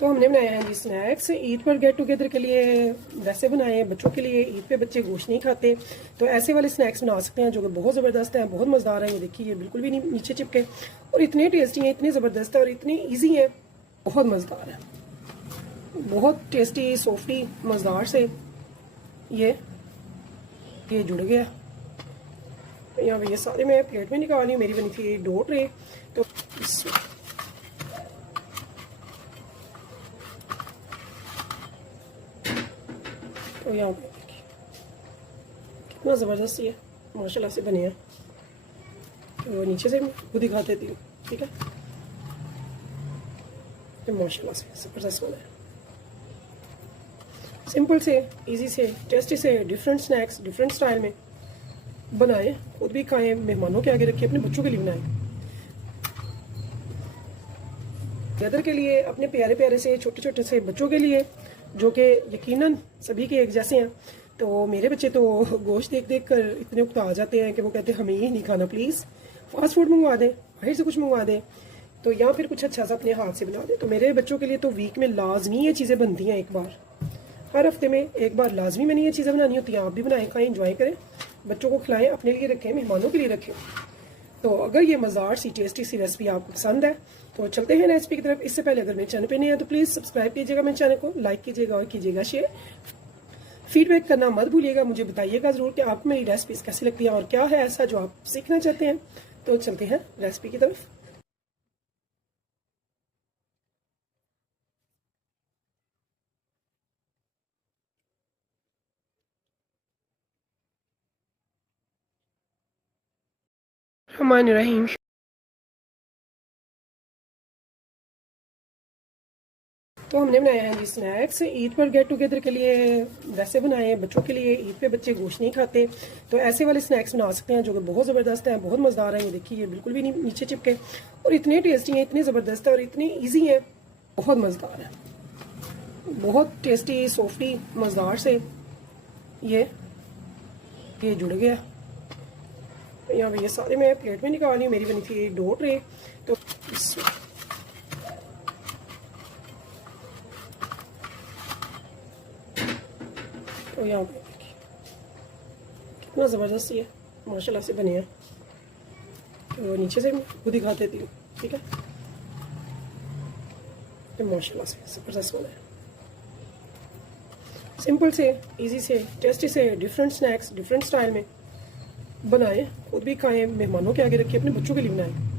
तो हमने बनाए हैं जी स्नैक्स ईद पर गेट टुगेदर के लिए। वैसे बनाए हैं बच्चों के लिए, ईद पे बच्चे गोश्त नहीं खाते तो ऐसे वाले स्नैक्स बना सकते हैं जो कि बहुत ज़बरदस्त हैं, बहुत मज़ेदार हैं। ये देखिए, ये बिल्कुल भी नहीं नीचे चिपके और इतने टेस्टी हैं, इतने ज़बरदस्त है और इतने ईजी हैं, बहुत मज़ेदार है, बहुत टेस्टी सॉफ्टी मज़ेदार से। ये जुड़ गया यहाँ पे। ये सारे मैं प्लेट में निकाल रही हूँ, मेरी बनी थी डो ट्रे। तो यहाँ पे कितना ज़बरदस्त ये माशाल्लाह से बने हैं। तो नीचे से खुद ही खा देती हूँ, ठीक है। तो माशाल्लाह से ज़बरदस्त बना है, सिंपल से, इजी से, टेस्टी से, डिफरेंट स्नैक्स डिफरेंट स्टाइल में बनाएं, खुद भी खाएं, मेहमानों के आगे रखिए, अपने बच्चों के लिए बनाएं, वेदर के लिए, अपने प्यारे प्यारे से छोटे छोटे से बच्चों के लिए जो कि यकीनन सभी के एक जैसे हैं। तो मेरे बच्चे तो गोश्त देख देख कर इतने उकता आ जाते हैं कि वो कहते हैं हमें ये नहीं खाना, प्लीज़ फास्ट फूड मंगवा दें, बाहर से कुछ मंगवा दें, तो या फिर कुछ अच्छा सा अपने हाथ से बना दें। तो मेरे बच्चों के लिए तो वीक में लाजमी ये चीज़ें बनती हैं, एक बार हर हफ्ते में एक बार लाजमी मैंने ये चीज़ें बनानी होती हैं। आप भी बनाएं, खाएं, इंजॉय करें, बच्चों को खिलाएं, अपने लिए रखें, मेहमानों के लिए रखें। तो अगर ये मज़ेदार सी टेस्टी सी रेसिपी आपको पसंद है तो चलते हैं रेसिपी की तरफ। इससे पहले अगर मेरे चैनल पे नहीं है तो प्लीज़ सब्सक्राइब कीजिएगा मेरे चैनल को, लाइक कीजिएगा और कीजिएगा शेयर। फीडबैक करना मत भूलिएगा, मुझे बताइएगा ज़रूर कि आपको मेरी रेसिपीज़ कैसी लगती हैं और क्या है ऐसा जो आप सीखना चाहते हैं। तो चलते हैं रेसिपी की तरफ। रहमान रहीम। तो हमने बनाए हैं जी स्नैक्स ईद पर गेट टुगेदर के लिए। वैसे बनाए हैं बच्चों के लिए, ईद पे बच्चे गोश्त नहीं खाते तो ऐसे वाले स्नैक्स बना सकते हैं जो कि बहुत ज़बरदस्त हैं, बहुत मज़ेदार हैं। ये देखिए, ये बिल्कुल भी नहीं नीचे चिपके और इतने टेस्टी हैं, इतने ज़बरदस्त है और इतने ईजी हैं, बहुत मज़ेदार है, बहुत टेस्टी सॉफ्टी मज़ेदार से। ये जुड़ गया यहाँ पे। ये सारे मैं प्लेट में निकाल रही हूँ, मेरी बनी थी डो ट्रे। तो यहाँ पे कितना ज़बरदस्त ये माशाल्लाह से बने हैं। तो नीचे से खुद ही खा देती हूँ, ठीक है। तो माशाल्लाह से ज़बरदस्त बना है, सिंपल से, इजी से, टेस्टी से, डिफरेंट स्नैक्स डिफरेंट स्टाइल में बनाएं, खुद भी खाएं, मेहमानों के आगे रखिए, अपने बच्चों के लिए बनाएं।